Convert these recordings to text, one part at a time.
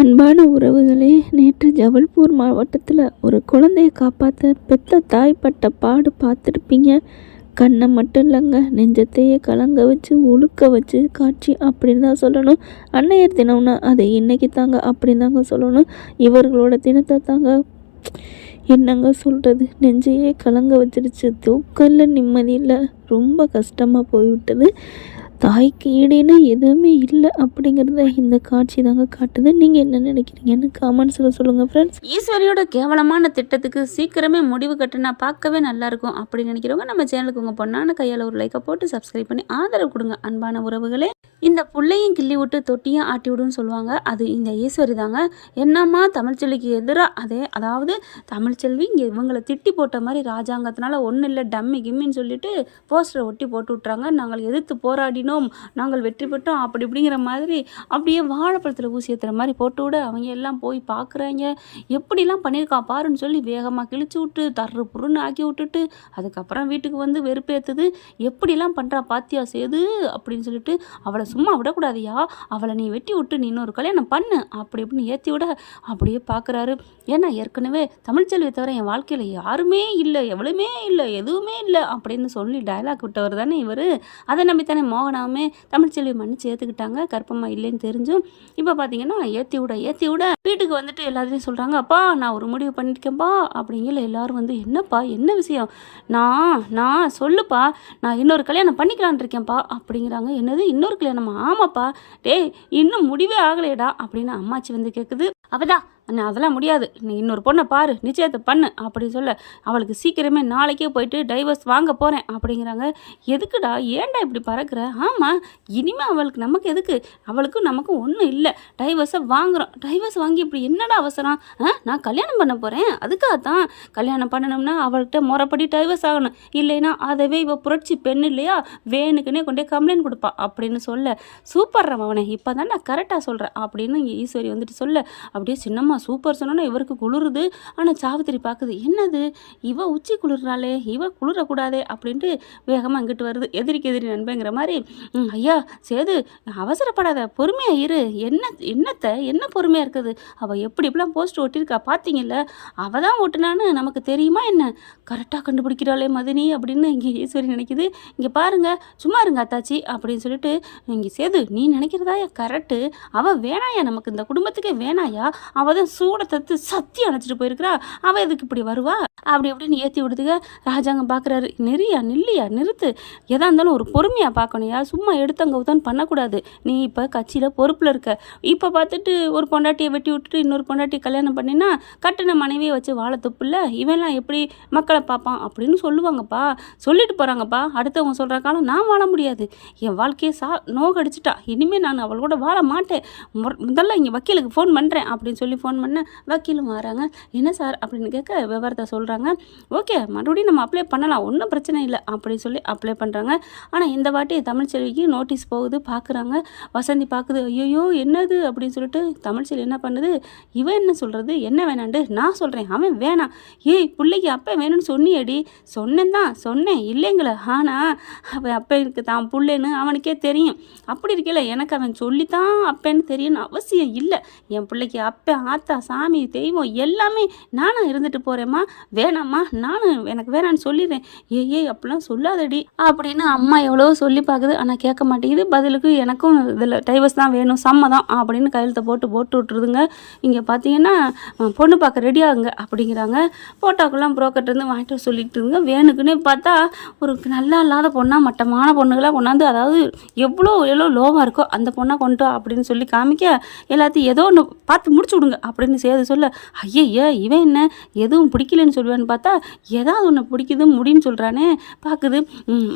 அன்பான உறவுகளே, நேற்று ஜபல்பூர் மாவட்டத்தில் ஒரு குழந்தையை காப்பாற்ற பெத்த தாய் பட்ட பாடு பார்த்துருப்பீங்க. கண்ணை மட்டும் இல்லைங்க, நெஞ்சத்தையே கலங்க வச்சு உழுக்க வச்சு காட்சி அப்படின்னு தான் சொல்லணும். அன்னையர் தினம்னா அது இன்னைக்கு தாங்க அப்படின்னு தாங்க சொல்லணும். இவர்களோட தினத்தை தாங்க என்னங்க சொல்கிறது, நெஞ்சையே கலங்க வச்சிருச்சு. தூக்கம் இல்லை, நிம்மதி இல்லை, ரொம்ப கஷ்டமாக போய்விட்டது. தாய்க்கு ஈடுன்னு எதுவுமே இல்லை அப்படிங்கிறத இந்த காட்சி தாங்க காட்டுது. நீங்கள் என்ன நினைக்கிறீங்கன்னு கமெண்ட்ஸில் சொல்லுங்கள் ஃப்ரெண்ட்ஸ். ஈஸ்வரியோட கேவலமான திட்டத்துக்கு சீக்கிரமே முடிவு கட்டினா பார்க்கவே நல்லாயிருக்கும் அப்படின்னு நினைக்கிறவங்க நம்ம சேனலுக்கு உங்கள் பொண்ணான கையால் ஒரு லைக்கை போட்டு சப்ஸ்கிரைப் பண்ணி ஆதரவு கொடுங்க. அன்பான உறவுகளே, இந்த புள்ளையும் கிள்ளி விட்டு தொட்டியும் ஆட்டி விடுன்னு சொல்லுவாங்க. அது இந்த ஈஸ்வரி தாங்க. என்னம்மா தமிழ்ச்செல்விக்கு எதிராக அதாவது தமிழ்ச்செல்வி இங்கே இவங்களை திட்டி போட்ட மாதிரி ராஜாங்கத்தினால ஒன்றும் இல்லை டம்மி கிம்மின்னு சொல்லிட்டு போஸ்டரை ஒட்டி போட்டு விட்றாங்க. நாங்கள் எதிர்த்து போராடினோம், நாங்கள் வெற்றி பெற்றோம் அப்படி இப்படிங்கிற மாதிரி அப்படியே வாழைப்பழத்தில் ஊசி ஏற்றுற மாதிரி போட்டு விட அவங்க எல்லாம் போய் பார்க்குறாங்க. எப்படிலாம் பண்ணியிருக்கா பாருன்னு சொல்லி வேகமாக கிழிச்சு விட்டு தர்று புருன்னு ஆக்கி விட்டுட்டு அதுக்கப்புறம் வீட்டுக்கு வந்து வெறுப்பேற்றுது. எப்படிலாம் பண்ணுறா பாத்தியா சேது அப்படின்னு சொல்லிட்டு அவளை சும்மா விடக்கூடாதியா, அவளை நீ வெட்டி விட்டு நீ இன்னொரு கல்யாணம் பண்ணு அப்படி இப்படின்னு ஏற்றி விட அப்படியே பார்க்குறாரு. ஏன்னா ஏற்கனவே தமிழ்ச்செல்வியை தவிர என் வாழ்க்கையில் யாருமே இல்லை, எவ்வளவுமே இல்லை, எதுவுமே இல்லை அப்படின்னு சொல்லி டைலாக் விட்டவர் தானே இவர். அதை நம்பித்தானே மோகனாவுமே தமிழ்ச்செல்வி மன்னிச்சு ஏற்றுக்கிட்டாங்க, கற்பமாக இல்லைன்னு தெரிஞ்சும். இப்போ பார்த்தீங்கன்னா ஏற்றி விட வீட்டுக்கு வந்துட்டு எல்லாத்தையும் சொல்கிறாங்க, அப்பா நான் ஒரு முடிவு பண்ணியிருக்கேன்ப்பா அப்படிங்கிற. எல்லாரும் வந்து என்னப்பா என்ன விஷயம், நான் சொல்லுப்பா, நான் இன்னொரு கல்யாணம் பண்ணிக்கலான் இருக்கேன்ப்பா அப்படிங்கிறாங்க. என்னது இன்னொரு கல்யாணமா? ஆமாப்பா, டேய் இன்னும் முடிவே ஆகலையடா அப்படின்னு அம்மாச்சி வந்து கேட்குது. அவதான் அதெல்லாம் முடியாது, நீ இன்னொரு பொண்ணை பாரு, நிச்சயத்தை பண்ணு அப்படின்னு சொல்ல அவளுக்கு சீக்கிரமே நாளைக்கே போயிட்டு டைவர்ஸ் வாங்க போகிறேன் அப்படிங்கிறாங்க. எதுக்குடா, ஏன்டா இப்படி பறக்கிற? ஆமாம், இனிமேல் அவளுக்கு நமக்கு எதுக்கு, அவளுக்கும் நமக்கும் ஒன்றும் இல்லை, டைவர்ஸை வாங்குகிறோம். டைவர்ஸ் வாங்கி இப்படி என்னடா அவசரம்? நான் கல்யாணம் பண்ண போகிறேன், அதுக்காகத்தான். கல்யாணம் பண்ணணும்னா அவள்கிட்ட முறைப்படி டைவர்ஸ் ஆகணும், இல்லைன்னா அதவே இவள் புரட்சி பெண் இல்லையா, வேணுக்குன்னே கொண்டே கம்ப்ளைண்ட் கொடுப்பா அப்படின்னு சொல்ல. சூப்பர் அவனை, இப்போ தான் நான் கரெக்டாக சொல்கிறேன் அப்படின்னு இங்கே ஈஸ்வரி வந்துட்டு சொல்ல அப்படியே சின்னம்மா சூப்பர் சொன்னோன்னா இவருக்கு குளிருது. ஆனால் சாவித்திரி பார்க்குது, என்னது இவ உச்சி குளிர்றாளே, இவ குளிரக்கூடாதே அப்படின்ட்டு வேகமாக இங்கிட்டு வருது. எதிரிக்கு எதிரி நண்பங்கிற மாதிரி. ஐயா சேது அவசரப்படாத, பொறுமையாக இரு. என்ன பொறுமையாக இருக்குது, அவள் எப்படி இப்படிலாம் போஸ்ட் ஒட்டியிருக்கா பார்த்தீங்கல்ல, அவள் தான் ஓட்டுனான்னு நமக்கு தெரியுமா என்ன, கரெக்டாக கண்டுபிடிக்கிறாளே மதினி அப்படின்னு இங்கே ஈஸ்வரி நினைக்குது. இங்கே பாருங்க, சும்மா இருங்க அத்தாச்சி அப்படின்னு சொல்லிட்டு, இங்கே சேது நீ நினைக்கிறதா கரெக்டு, அவள் வேணாயா, நமக்கு இந்த குடும்பத்துக்கே வேணாயா, அவள் தான் சூட தத்து சத்தி அணைச்சிட்டு போயிருக்கிறா, அவள் எதுக்கு இப்படி வருவா அப்படி எப்படின்னு ஏற்றி விடுதுங்க. ராஜாங்கம் பார்க்குறாரு, நில்லையா நிறுத்து, எதா இருந்தாலும் ஒரு பொறுமையாக பார்க்கணுயா, சும்மா எடுத்தங்கவுதான் பண்ணக்கூடாது. நீ இப்போ கட்சியில் பொறுப்பில் இருக்க, இப்போ பார்த்துட்டு ஒரு பொண்டாட்டியை வெட்டி விட்டுட்டு இன்னொரு பொண்டாட்டியை கல்யாணம் பண்ணினா கட்டின மனைவியை வச்சு வாழ துப்பில்ல, இவெல்லாம் எப்படி மக்களை பார்ப்பான் அப்படின்னு சொல்லுவாங்கப்பா, சொல்லிட்டு போகிறாங்கப்பா. அடுத்தவங்க சொல்கிற காலம் நான் வாழ முடியாது, என் வாழ்க்கையை நோகடிச்சிட்டா, இனிமேல் நான் அவள் கூட வாழ மாட்டேன், முதல்ல இங்கே வக்கீலுக்கு ஃபோன் பண்ணுறேன் அப்படின்னு சொல்லி ஃபோன் பண்ண வக்கீலும் வராங்க. என்ன சார் அப்படின்னு கேட்க விவரத்தை சொல்கிறாங்க. ஓகே மறுபடியும் நம்ம அப்ளை பண்ணலாம், ஒன்றும் பிரச்சனை இல்லை அப்படின்னு சொல்லி அப்ளை பண்ணுறாங்க. ஆனால் இந்த வாட்டி தமிழ்ச்செல்விக்கு நோட்டீஸ் போகுது. பார்க்குறாங்க, வசந்தி பார்க்குது, ஐயோ என்னது அப்படின்னு சொல்லிட்டு தமிழ்ச்செல்வி என்ன பண்ணுது, இவன் என்ன சொல்கிறது, என்ன வேணாண்டு நான் சொல்கிறேன், அவன் வேணாம். ஏய் பிள்ளைக்கு அப்போ வேணும்னு சொன்னியடி, சொன்னேன் இல்லைங்கள, ஆனால் அவன் அப்பனுக்கு தான் புள்ளேன்னு அவனுக்கே தெரியும், அப்படி இருக்கல எனக்கு அவன் சொல்லித்தான் அப்பேன்னு தெரியும்னு அவசியம் இல்லை, என் பிள்ளைக்கு அப்போ ஆத்தா சாமி தெய்வம் எல்லாமே நானாக இருந்துட்டு போகிறேம்மா, வேணாம்மா எனக்கு வேணான்னு சொல்லிடுறேன். ஏய் அப்படிலாம் சொல்லாதடி அப்படின்னு அம்மா எவ்வளோ சொல்லி பார்க்குது, ஆனால் கேட்க மாட்டேங்குது. பதிலுக்கு எனக்கும் இதில் டைவர்ஸ் தான் வேணும், சம்மதம் அப்படின்னு கையெழுத்தை போட்டு விட்டுருதுங்க. இங்கே பார்த்தீங்கன்னா பொண்ணு பார்க்க ரெடி ஆகுங்க அப்படிங்கிறாங்க. போட்டோக்கெல்லாம் புரோக்கர்ட் இருந்து வாங்கிட்டு சொல்லிட்டு இருங்க. வேணுக்குன்னே பார்த்தா ஒரு நல்லா இல்லாத பொண்ணாக மட்டமான பொண்ணுகளாக கொண்டாந்து, அதாவது எவ்வளோ லோவாக இருக்கோ அந்த பொண்ணாக கொண்டு அப்படின்னு சொல்லி காமிக்க, எல்லாத்தையும் ஏதோ ஒன்று பார்த்து முடிச்சு விடுங்க அப்படின்னு சேது சொல்ல, ஐயய்யா இவன் என்ன எதுவும் பிடிக்கலன்னு சொல்லுவேன்னு பார்த்தா ஏதாவது ஒன்று பிடிக்குது முடின்னு சொல்கிறானே. பார்க்குது,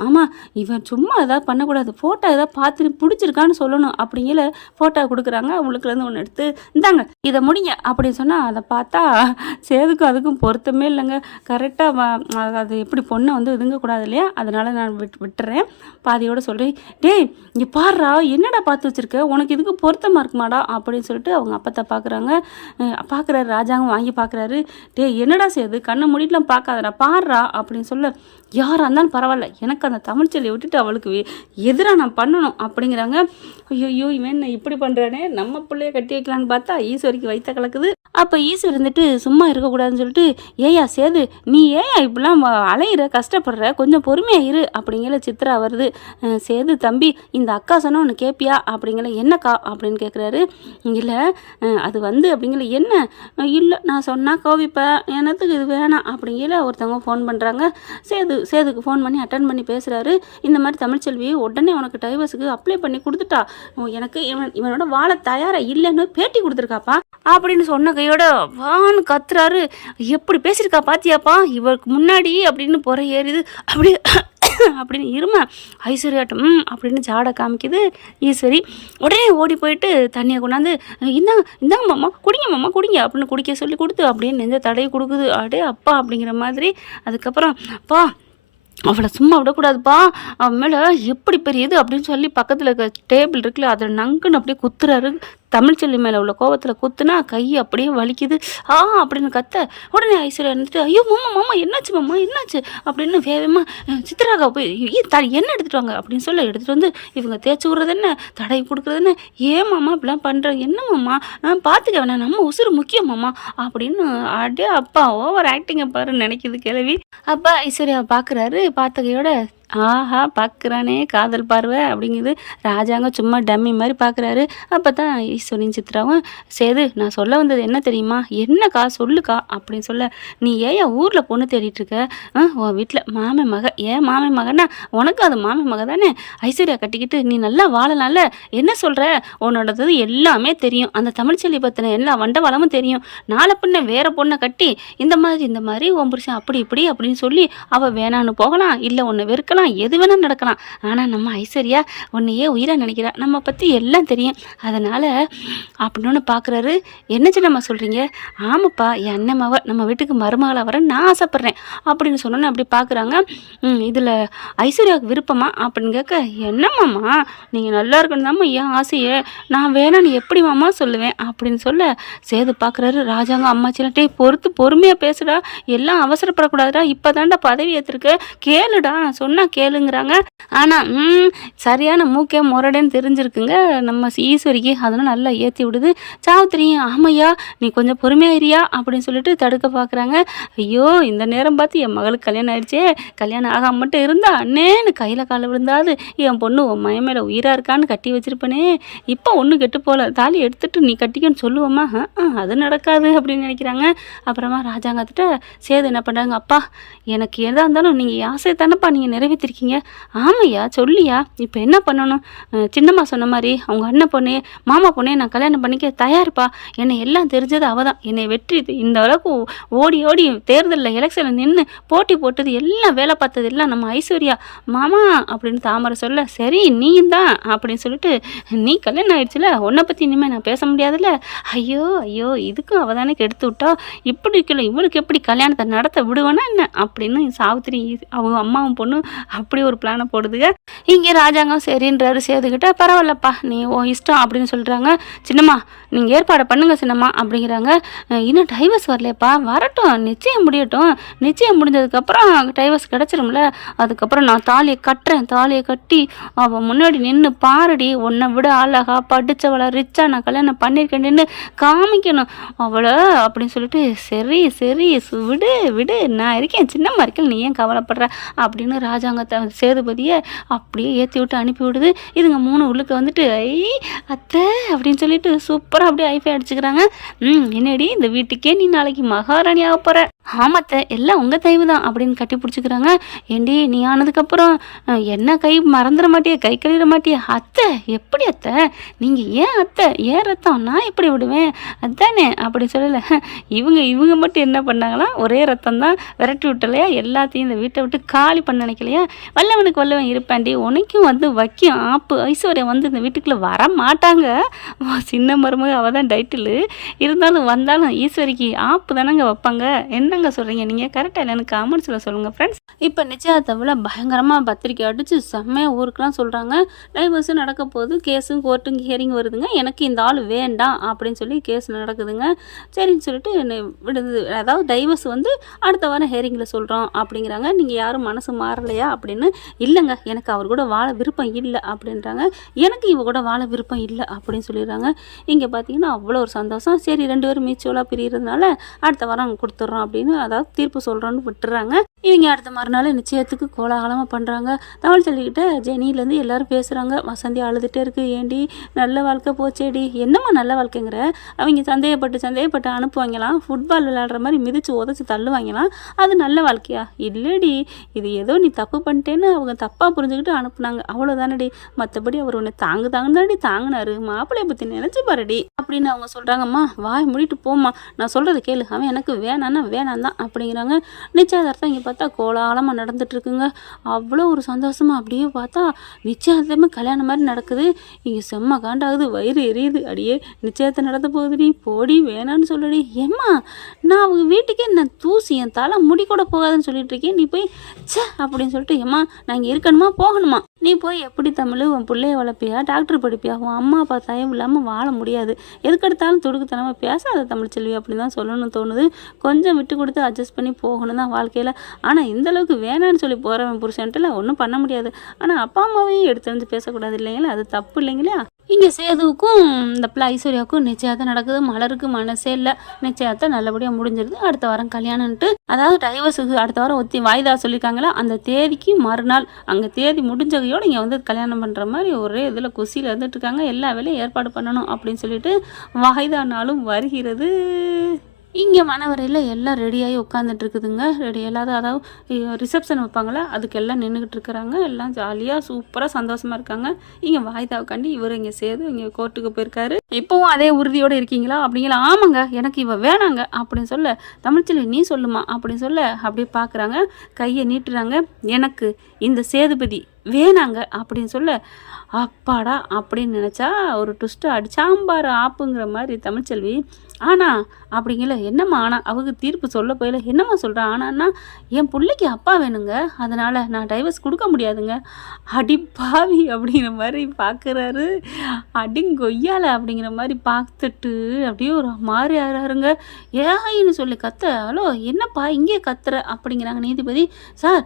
ஆமாம் இவன் சும்மா ஏதாவது பண்ணக்கூடாது, ஃபோட்டோ ஏதாவது பார்த்துட்டு பிடிச்சிருக்கான்னு சொல்லணும் அப்படிங்கிற ஃபோட்டோ கொடுக்குறாங்க. அவங்களுக்குலேருந்து ஒன்று எடுத்து இந்தாங்க இதை முடிங்க அப்படின்னு சொன்னால், அதை பார்த்தா சேதுக்கும் அதுக்கும் பொருத்தமே இல்லைங்க. கரெக்டாக அது எப்படி பொண்ணை வந்து இதுங்கக்கூடாது இல்லையா, அதனால் நான் விட்டுறேன். பாதியோடு சொல்கிறேன், டேய் இங்கே பாடுறா என்னடா பார்த்து வச்சுருக்க, உனக்கு இதுக்கு பொருத்தமாக இருக்குமாடா அப்படின்னு சொல்லிட்டு அவங்க அப்பத்தை பார்க்க பார்க்குறாரு. ராஜாங்கம் வாங்கி பார்க்குறாரு. என்னடா சேது கண்ணை மூடிட்டுலாம் பார்க்காதடா பாடுறா அப்படின்னு சொல்ல, யாராக இருந்தாலும் பரவாயில்ல, எனக்கு அந்த தமிழ்ச்செல்லியை விட்டுட்டு அவளுக்கு எதிராக நான் பண்ணணும் அப்படிங்கிறாங்க. ஐயோ இவன் என்ன இப்படி பண்ணுறானே, நம்ம பிள்ளைய கட்டி வைக்கலான்னு பார்த்தா ஈஸ்வரிக்கு வைத்த கலக்குது. அப்போ ஈஸ்வர் இருந்துட்டு சும்மா இருக்கக்கூடாதுன்னு சொல்லிட்டு, ஏயா சேது நீ ஏயா இப்படிலாம் அலையிற கஷ்டப்படுற, கொஞ்சம் பொறுமையாக இரு அப்படிங்கிற சித்ரா வருது. சேது தம்பி இந்த அக்கா சொன்னால் ஒன்று கேட்பியா அப்படிங்கிற, என்னக்கா அப்படின்னு கேட்குறாரு. இல்லை அது அப்படிங்கிற, என்ன இல்லை நான் சொன்னால் கோவிப்பேன், எனத்துக்கு இது வேணாம் அப்படிங்கிற ஒருத்தவங்க ஃபோன் பண்ணுறாங்க. சேதுக்கு ஃபோன் பண்ணி அட்டன் பண்ணி பேசுகிறாரு. இந்த மாதிரி தமிழ்ச்செல்வி உடனே உனக்கு டைவர்ஸுக்கு அப்ளை பண்ணி கொடுத்துட்டா, எனக்கு இவனோட வாழ தயாராக இல்லைன்னு பேட்டி கொடுத்துருக்காப்பா அப்படின்னு சொன்ன கையோட வான்னு கத்துறாரு. எப்படி பேசியிருக்கா பாத்தியாப்பா, இவருக்கு முன்னாடி அப்படின்னு புற ஏறிது அப்படி அப்படின்னு இருமா ஐஸ்வர்யாட்டம் அப்படின்னு ஜாடை காமிக்குது ஈஸ்வரி. உடனே ஓடி போயிட்டு தண்ணியை கொண்டாந்து இந்தாங்க மாமா குடிங்க அப்படின்னு குடிக்க சொல்லி கொடுத்து அப்படியே நெஞ்ச தடவி கொடுக்குது. அடே அப்பா அப்படிங்கிற மாதிரி. அதுக்கப்புறம் அப்பா அவளை சும்மா விடக்கூடாதுப்பா, அவன் மேலே எப்படி பெரியது அப்படின்னு சொல்லி பக்கத்தில் இருக்க டேபிள் இருக்குல்ல அதில் நங்குன்னு அப்படியே குத்துறாரு. தமிழ்ச்செல்வி மேலே உள்ள கோவத்தில் குத்துனா கை அப்படியே வலிக்குது. அப்படின்னு கத்த உடனே ஐஸ்வர்யா இருந்துட்டு, ஐயோ மாமா என்னாச்சு மாமா என்னாச்சு அப்படின்னு வேகமாக சித்ராக்கா போய் என்ன எடுத்துகிட்டு வாங்க அப்படின்னு சொல்ல எடுத்துகிட்டு வந்து இவங்க தேய்ச்சி விட்றது என்ன தடவி கொடுக்குறது என்ன, ஏன் மாமா இப்படிலாம் பண்ணுற, என்ன மாமா பார்த்துக்க வேணாம் நம்ம உசுறு முக்கியம் மாமா அப்படின்னு. அடே அப்பா ஓவர் ஆக்டிங்கை பாருன்னு நினைக்கிது கிழவி. அப்பா ஐஸ்வர்யா பார்க்குறாரு. பார்த்தகையோட ஆஹா பார்க்குறானே காதல் பார்வை அப்படிங்குது. ராஜாங்க சும்மா டம்மி மாதிரி பார்க்குறாரு. அப்போ தான் ஈஸ்வரின் சித்ராவும், சேது நான் சொல்ல வந்தது என்ன தெரியுமா, என்னக்கா சொல்லுக்கா அப்படின்னு சொல்ல, நீ ஏன் ஊரில் பொண்ணு தேடிட்டு இருக்க, உன் வீட்டில் மாமே மக, ஏன் மாமே மகன்னா உனக்கு அது மாமே மக தானே, ஐஸ்வர்யா கட்டிக்கிட்டு நீ நல்லா வாழலாம்ல, என்ன சொல்கிற, உன்னோடது எல்லாமே தெரியும், அந்த தமிழ்ச்செல்வி பற்றின எல்லா வண்டவாளமும் தெரியும், நாளை பொண்ணை வேற பொண்ணை கட்டி இந்த மாதிரி உன் புருஷன் அப்படி இப்படி அப்படின்னு சொல்லி அவள் வேணான்னு போகலாம், இல்லை உன்னை வெறுக்கலாம், எது வேணால் நடக்கலாம், ஆனால் நம்ம ஐஸ்வர்யா உன்னையே உயிராக நினைக்கிறா, நம்ம பற்றி எல்லாம் தெரியும், அதனால் அப்படின்னு பார்க்குறாரு. என்ன சின்னம்மா சொல்கிறீங்க, ஆமாப்பா என் அண்ணன் மவ நம்ம வீட்டுக்கு மருமகளாக வர நான் ஆசைப்பட்றேன் அப்படின்னு சொன்னோன்னு அப்படி பார்க்குறாங்க. இதில் ஐஸ்வர்யாவுக்கு விருப்பமா அப்படின்னு கேட்க, என்னம்மாம்மா நீங்கள் நல்லா இருக்கணும் தாம்மா என் ஆசையை, நான் வேணான்னு எப்படி மாமா சொல்லுவேன் அப்படின்னு சொல்ல சேது பார்க்குறாரு. ராஜாங்க அம்மாச்சிலாம் டே பொறுமையாக பேசுடா, எல்லாம் அவசரப்படக்கூடாதுடா, இப்போ தாண்டா பதவி ஏற்றிருக்க, கேளுடா நான் சொன்னால் கேளுங்கிறாங்க. ஆனால் சரியான மூக்கே முரடேன்னு தெரிஞ்சிருக்குங்க நம்ம ஈஸ்வரிக்கு. அதெல்லாம் நல்லா ஏற்றி விடுது. சாவித்திரியும் ஆமையா நீ கொஞ்சம் பொறுமையாயிரியா அப்படின்னு சொல்லிட்டு தடுக்க பார்க்குறாங்க. ஐயோ இந்த நேரம் பார்த்து என் மகளுக்கு கல்யாணம் ஆயிடுச்சே, கல்யாணம் ஆகாம மட்டும் இருந்தா அண்ணேன்னு கையில் காலை விழுந்தாது என் பொண்ணு உன் மயம் மேலே உயிராக இருக்கான்னு கட்டி வச்சிருப்பனே, இப்போ ஒன்றும் கெட்டு போகல, தாலி எடுத்துட்டு நீ கட்டிக்கன்னு சொல்லுவோமா, அது நடக்காது அப்படின்னு நினைக்கிறாங்க. அப்புறமா ராஜாங்கத்திட்ட சேது என்ன பண்ணுறாங்க, அப்பா எனக்கு எதாக இருந்தாலும் நீங்கள் ஆசை தானப்பா நீங்கள் நிறைவேற்றிருக்கீங்க, ஆமையா சொல்லியா, இப்போ என்ன பண்ணணும், சின்னம்மா சொன்ன மாதிரி அவங்க அண்ணன் பொண்ணே மாமா பொண்ணே நான் கல்யாணம் பண்ணிக்க தயாரிப்பா, என்னை எல்லாம் தெரிஞ்சது அவள் தான், என்னை வெற்றி இந்த அளவுக்கு ஓடி தேர்தலில் எலெக்ஷனில் நின்று போட்டி போட்டது எல்லாம் வேலை பார்த்தது எல்லாம் நம்ம ஐஸ்வர்யா மாமா அப்படின்னு தாமரை சொல்ல, சரி நீ தான் அப்படின்னு சொல்லிட்டு, நீ கல்யாணம் ஆயிடுச்சுல உன்னை பற்றி இனிமேல் நான் பேச முடியாதுல்ல, ஐயோ இதுக்கும் அவள் தானே கெடுத்து விட்டா, இப்படி இருக்கல இவளுக்கு எப்படி கல்யாணத்தை நடத்த விடுவேனா என்ன அப்படின்னு சாவித்திரி அவங்க அம்மாவும் பொண்ணு அப்படி ஒரு பிளானை போடுதுங்க. இங்கே ராஜாங்கம் சரின்றாரு சேதுக்கிட்ட, பரவாயில்லப்பா நீ இஷ்டம் அப்படின்னு சொல்கிறாங்க. சின்னம்மா நீங்கள் ஏற்பாடு பண்ணுங்க சின்னம்மா அப்படிங்கிறாங்க. இன்னும் டைவர்ஸ் வரலையப்பா, வரட்டும் நிச்சயம் முடியட்டும், நிச்சயம் முடிஞ்சதுக்கப்புறம் டைவர்ஸ் கிடச்சிரும்ல, அதுக்கப்புறம் நான் தாலியை கட்டுறேன், தாலியை கட்டி அவள் முன்னாடி நின்று பாரடி உன்னை விட அழகா படித்தவளை ரிச்சா நான் கல்யாணம் பண்ணியிருக்கேன்னு காமிக்கணும் அவளை அப்படின்னு சொல்லிட்டு, சரி விடு நான் இருக்கேன், சின்னம்மா இருக்கேன், நீ ஏன் கவலைப்படுற அப்படின்னு ராஜாங்கத்தை சேதுபதியை அப்படியே ஏற்றி விட்டு அனுப்பி விடுது. இதுங்க 3 உள்ளுக்கு வந்துட்டு அத்தை அப்படின்னு சொல்லிட்டு சூப்பராக அப்படியே ஐஃபை அடிச்சுக்கிறாங்க. என்னடி இந்த வீட்டுக்கே நீ நாளைக்கு மகாராணி ஆக போகிற, ஆமாத்தை எல்லாம் உங்கள் தயவு தான் அப்படின்னு கட்டி பிடிச்சிக்கிறாங்க. ஏண்டி நீ ஆனதுக்கப்புறம் என்ன கை மறந்துட மாட்டியா, கை கழுவிட மாட்டியா, அத்தை எப்படி அத்தை நீங்கள் ஏன் அத்தை ஏன் ரத்தம் நான் எப்படி விடுவேன் அத்தானே அப்படி சொல்லலை. இவங்க மட்டும் என்ன பண்ணாங்களா, ஒரே ரத்தம் தான் விரட்டி விட்டலையா, எல்லாத்தையும் இந்த வீட்டை விட்டு காலி பண்ண நினைக்கலையா, வல்லவன் இருப்பாண்டி உனக்கும் வைக்கும் ஆப்பு, ஐஸ்வர்யா இந்த வீட்டுக்குள்ளே வர மாட்டாங்க, சின்ன மருமக அவள் தான் டைட்டில் இருந்தாலும் வந்தாலும் ஈஸ்வரிக்கு ஆப்பு தானங்க வைப்பாங்க, என்ன என்னங்க சொல்கிறீங்க நீங்கள்? கரெக்டாக இல்லைன்னு காமெண்ட்ஸில் சொல்லுங்கள் ஃப்ரெண்ட்ஸ். இப்போ நிச்சயதார்த்தவில் பயங்கரமாக பத்திரிக்கை அடித்து செம்மையாக ஊருக்குலாம் சொல்கிறாங்க. டைவர்ஸு நடக்க போகுது, கேஸும் கோர்ட்டுங்க ஹியரிங் வருதுங்க, எனக்கு இந்த ஆள் வேண்டாம் அப்படின்னு சொல்லி கேஸ் நடக்குதுங்க. சரின்னு சொல்லிட்டு விடுது, அதாவது டைவர்ஸ் வந்து அடுத்த வாரம் ஹியரிங்கில் சொல்கிறோம் அப்படிங்கிறாங்க. நீங்கள் யாரும் மனசு மாறலையா அப்படின்னு. இல்லைங்க, எனக்கு அவர் கூட வாழ விருப்பம் இல்லை அப்படின்றாங்க. எனக்கு இவ கூட வாழ விருப்பம் இல்லை அப்படின்னு சொல்லிடுறாங்க. இங்கே பார்த்தீங்கன்னா அவ்வளோ ஒரு சந்தோஷம். சரி 2 பேரும் மியூச்சுவலாக பிரிகிறதுனால அடுத்த வாரம் கொடுத்துட்றோம் அப்படின்னு, அதாவது தீர்ப்பு சொல்கிறோன்னு விட்டுறாங்க. இவங்க அடுத்த மறுநாள் நிச்சயத்துக்கு கோலாகலமாக பண்ணுறாங்க. தமிழ்ச்செல்விக்கிட்ட ஜெனிலேருந்து எல்லோரும் பேசுகிறாங்க. வசந்தி அழுதுகிட்டே இருக்குது. ஏண்டி நல்ல வாழ்க்கை போச்சேடி. என்னம்மா நல்ல வாழ்க்கைங்கிற? அவங்க சந்தேகப்பட்டு அனுப்புவாங்களாம். ஃபுட்பால் விளையாடுற மாதிரி மிதித்து உதச்சி தள்ளுவாங்களாம். அது நல்ல வாழ்க்கையா? இல்லடி, இது ஏதோ நீ தப்பு பண்ணிட்டேன்னு அவங்க தப்பாக புரிஞ்சுக்கிட்டு அனுப்புனாங்க, அவ்வளோதானடி. மற்றபடி அவர் உன்னை தாங்குதாடி தாங்கினாரு. மாப்பிள்ளைய பற்றி நினச்சி பாருடி அப்படின்னு அவங்க சொல்கிறாங்கம்மா. வாய் மூடிட்டு போம்மா, நான் சொல்கிறத கேளு. அவன் எனக்கு வேணான்னா வேணாம் தான் அப்படிங்கிறாங்க. நிச்சயதார்த்தம் இங்கே பார்த்தா கோலாகலமாக நடந்துட்டுருக்குங்க. அவ்வளோ ஒரு சந்தோஷமாக அப்படியே பார்த்தா நிச்சயதார்த்தமே கல்யாணம் மாதிரி நடக்குது. இங்கே செம்ம காண்டாகுது, வயிறு எரியுது. அடியே நிச்சயத்தை நடத்த போகுதுடி, போடி வேணான்னு சொல்லுடி. ஏம்மா, நான் அவங்க வீட்டுக்கே நான் தூசி என் தலை முடி கூட போகாதுன்னு சொல்லிட்டு இருக்கேன், நீ போய் சே அப்படின்னு சொல்லிட்டு, ஏம்மா நான் இங்கே இருக்கணுமா போகணுமா? நீ போய் எப்படி தமிழ் உன் பிள்ளைய வளர்ப்பியா, டாக்டர் படிப்பியா? உன் அம்மா அப்பா தயம் இல்லாமல் வாழ முடியாது. எதுக்கெடுத்தாலும் துடுக்குத்தனமாக பேசாத தமிழ்ச்செல்வி அப்படின்னு தான் சொல்லணும்னு தோணுது. கொஞ்சம் விட்டு கொடுத்து அட்ஜஸ்ட் பண்ணி போகணும் தான் வாழ்க்கையில். ஆனால் இந்தளவுக்கு வேணான்னு சொல்லி போகிறவன் புருஷன்ட்டுல ஒன்றும் பண்ண முடியாது. ஆனால் அப்பா அம்மாவையும் எடுத்து வந்து பேசக்கூடாது இல்லைங்களா? அது தப்பு இல்லைங்களா? இங்கே சேதுவுக்கும் இந்த பிள்ளை ஐஸ்வர்யாவுக்கும் நிச்சயத்தை நடக்குது. மலருக்கு மனசே இல்லை. நிச்சயத்தை நல்லபடியாக முடிஞ்சிருது. அடுத்த வாரம் கல்யாணம்ன்ட்டு, அதாவது டைவர்ஸுக்கு அடுத்த வாரம் வாய்தா சொல்லியிருக்காங்களா, அந்த தேதிக்கு மறுநாள் அங்கே தேதி முடிஞ்சதையோடு இங்கே வந்து கல்யாணம் பண்ணுற மாதிரி ஒரே இதில் குசியில் இருந்துட்டு இருக்காங்க. எல்லா வேலையும் ஏற்பாடு பண்ணணும் அப்படின்னு சொல்லிட்டு வாய்தா நாளும் வருகிறது. இங்கே மணவரையில் எல்லாம் ரெடியாகி உட்காந்துட்டு இருக்குதுங்க. ரெடி எல்லாரும், அதாவது ரிசப்ஷன் வைப்பாங்களா, அதுக்கு எல்லாம் நின்றுக்கிட்டு இருக்கிறாங்க. எல்லாம் ஜாலியாக சூப்பராக சந்தோஷமாக இருக்காங்க. இங்கே வாய்தாவுக்காண்டி இவர் இங்கே சேது இங்கே கோர்ட்டுக்கு போயிருக்காரு. இப்போவும் அதே உறுதியோடு இருக்கீங்களா அப்படிங்களா? ஆமாங்க, எனக்கு இவ வேணாங்க அப்படின்னு சொல்ல, தமிழ்ச்செல்வி நீ சொல்லுமா அப்படின்னு சொல்ல, அப்படியே பார்க்குறாங்க, கையை நீட்டுறாங்க. எனக்கு இந்த சேதுபதி வேணாங்க அப்படின்னு சொல்ல, அப்பாடா அப்படின்னு நினச்சா ஒரு ட்விஸ்ட்டு அடிச்சாம்பார் ஆப்புங்கிற மாதிரி தமிழ்ச்செல்வி. ஆனால் அப்படிங்கல, என்னம்மா ஆனால் அவங்க தீர்ப்பு சொல்ல போயில என்னம்மா சொல்கிறேன்? ஆனான்னா என் பிள்ளைக்கு அப்பா வேணுங்க, அதனால் நான் டைவர்ஸ் கொடுக்க முடியாதுங்க. அடிப்பாவி அப்படிங்கிற மாதிரி பார்க்குறாரு. அடிங்கொய்யால அப்படிங்கிற மாதிரி பார்த்துட்டு அப்படியே ஒரு மாதிரி ஆகிறாருங்க. ஏன்னு சொல்லி கத்த, ஹலோ என்னப்பா இங்கே கத்துற அப்படிங்கிறாங்க நீதிபதி. சார்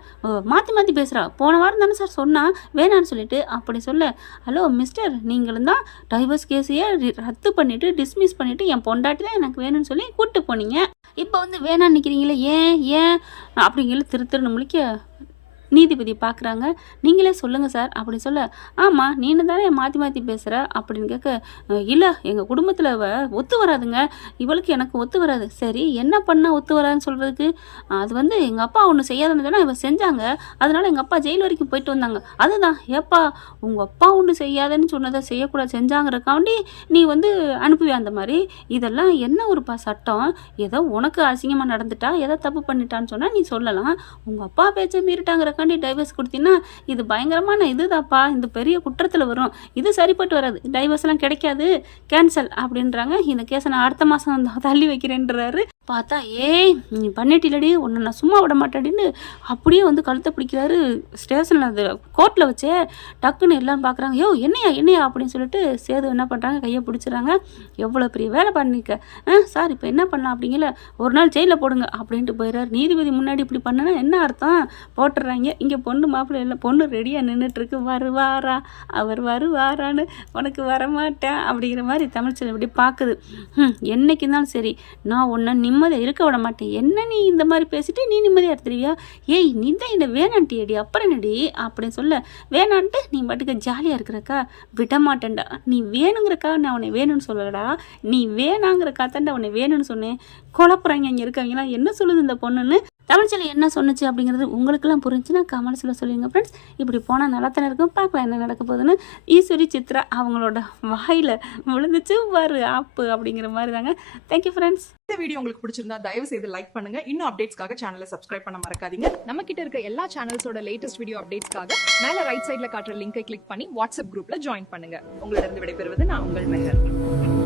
மாற்றி மாற்றி பேசுகிறா, போன வாரம் தானே சார் சொன்னா வேணான்னு சொல்லிட்டு அப்படி சொல்ல, ஹலோ மிஸ்டர், நீங்களும் தான் டைவர்ஸ் கேஸையே ரத்து பண்ணிவிட்டு டிஸ்மிஸ் பண்ணிவிட்டு என் பொண்டாட்டி தான் எனக்கு வேணும்னு சொல்லி கூப்பிட்டு போனீங்க. இப்போ வந்து வேணான்னு நிற்கிறீங்களே, ஏன் அப்படிங்கிற திருன்னு முழிக்க நீதிபதி பார்க்குறாங்க. நீங்களே சொல்லுங்கள் சார் அப்படின்னு சொல்ல, ஆமாம் நீனு தானே மாற்றி மாற்றி பேசுகிற அப்படின்னு கேட்க, இல்லை எங்கள் குடும்பத்தில் ஒத்து வராதுங்க, இவளுக்கு எனக்கு ஒத்து வராது. சரி என்ன பண்ணால் ஒத்து வராதுன்னு சொல்கிறதுக்கு? அது வந்து எங்கள் அப்பா ஒன்று செய்யாதுன்னு சொன்னால் இவன் செஞ்சாங்க, அதனால் எங்கள் அப்பா ஜெயில் வரைக்கும் போயிட்டு வந்தாங்க. அதுதான், ஏப்பா உங்கள் அப்பா ஒன்று செய்யாதுன்னு சொன்னதை செய்யக்கூடாது செஞ்சாங்கிறக்காண்டி நீ வந்து அனுப்புவியா அந்த மாதிரி? இதெல்லாம் என்ன ஒரு சட்டம்? ஏதோ உனக்கு அசிங்கமாக நடந்துட்டா, ஏதோ தப்பு பண்ணிட்டான்னு சொன்னால் நீ சொல்லலாம். உங்கள் அப்பா பேச்சை மீறிட்டாங்கிறக்காண்டி டைவர்ஸ் கொடுத்தீங்கன்னா இது பயங்கரமான இதுதாப்பா, இந்த பெரிய குற்றத்தில் வரும், இது சரிப்பட்டு வராது, டைவர்ஸ்லாம் கிடைக்காது, கேன்சல் அப்படின்றாங்க. இந்த கேஸை நான் அடுத்த மாதம் தள்ளி வைக்கிறேன்றாரு. பார்த்தா ஏய் நீ பண்ணிட்டிலடி, உன்னை நான் சும்மா விட மாட்டேன்னு அப்படியே வந்து கழுத்தை பிடிக்கிறாரு. ஸ்டேஷனில் அது கோர்ட்டில் வச்சே டக்குன்னு எல்லாம் பார்க்குறாங்க. யோ என்னையா அப்படின்னு சொல்லிட்டு சேது என்ன பண்ணுறாங்க, கையை பிடிச்சிடறாங்க. எவ்வளோ பெரிய வேலை பண்ணிக்க சார், இப்போ என்ன பண்ணலாம் அப்படிங்கல, ஒரு நாள் ஜெயிலில் போடுங்க அப்படின்ட்டு போயிடுறாரு. நீதிபதி முன்னாடி இப்படி பண்ணனா என்ன அர்த்தம்? போட்டுடுறாங்க. இங்கே பொண்ணு மாப்பிள்ளை இல்லை, பொண்ணு ரெடியாக நின்றுட்டுருக்கு. வருவாரா அவர் வருவாரான்னு, உனக்கு வரமாட்டேன் அப்படிங்கிற மாதிரி தமிழ்ச்செல்வி இப்படி பார்க்குது. என்னைக்கு இருந்தாலும் சரி நான் ஒன்று நிம்மதியாக இருக்க விட மாட்டேன். என்ன நீ இந்த மாதிரி பேசிட்டு நீ நிம்மதியாக எடுத்துருவியா? ஏய் நீ தான் என்ன வேணான்ட்டியடி, அப்புறம் என்னடி அப்படின்னு சொல்ல, வேணான்ட்டு நீ பாட்டுக்கு ஜாலியாக இருக்கிறக்கா விட மாட்டேன்டா. நீ வேணுங்கிறக்கா நான் உன்னை வேணும்னு சொல்லலடா, நீ வேணாங்கிறக்கா தாண்டா உன்னை வேணும்னு சொன்னேன். குழப்புறாங்க இங்கே இருக்கவங்களாம், என்ன சொல்லுது இந்த பொண்ணுன்னு. தமிழ்ச்செல்வி என்ன சொன்னுச்சு அப்படிங்கிறது உங்களுக்கெல்லாம் புரிஞ்சுன்னா கமெண்ட்ஸில் சொல்லுங்க ஃப்ரெண்ட்ஸ். இப்படி போனால் நல்லா தானே இருக்கும், பார்க்கலாம் என்ன நடக்க போகுதுன்னு. ஈஸ்வரி சித்ரா அவங்களோட வாயில் விழுந்துச்சு பாரு ஆப்பு அப்படிங்கிற மாதிரி தாங்க. Thank you friends. இந்த வீடியோ உங்களுக்கு பிடிச்சிருந்தா தயவு செய்து லைக் பண்ணுங்க. இன்னும் அப்டேட்ஸ்க்காக சேனலை சப்ஸ்கிரைப் பண்ண மறக்காதீங்க. நம்ம கிட்ட இருக்க எல்லா சேனல்ஸோட லேட்டஸ்ட் வீடியோ அப்டேட்ஸ்க்காக மேல ரைட் சைட்ல காட்டுற லிங்கை கிளிக் பண்ணி வாட்ஸ்அப் குரூப்ல ஜாயின் பண்ணுங்க. உங்களிடம் விடைபெறுவது நான் உங்கள் மெஹர்.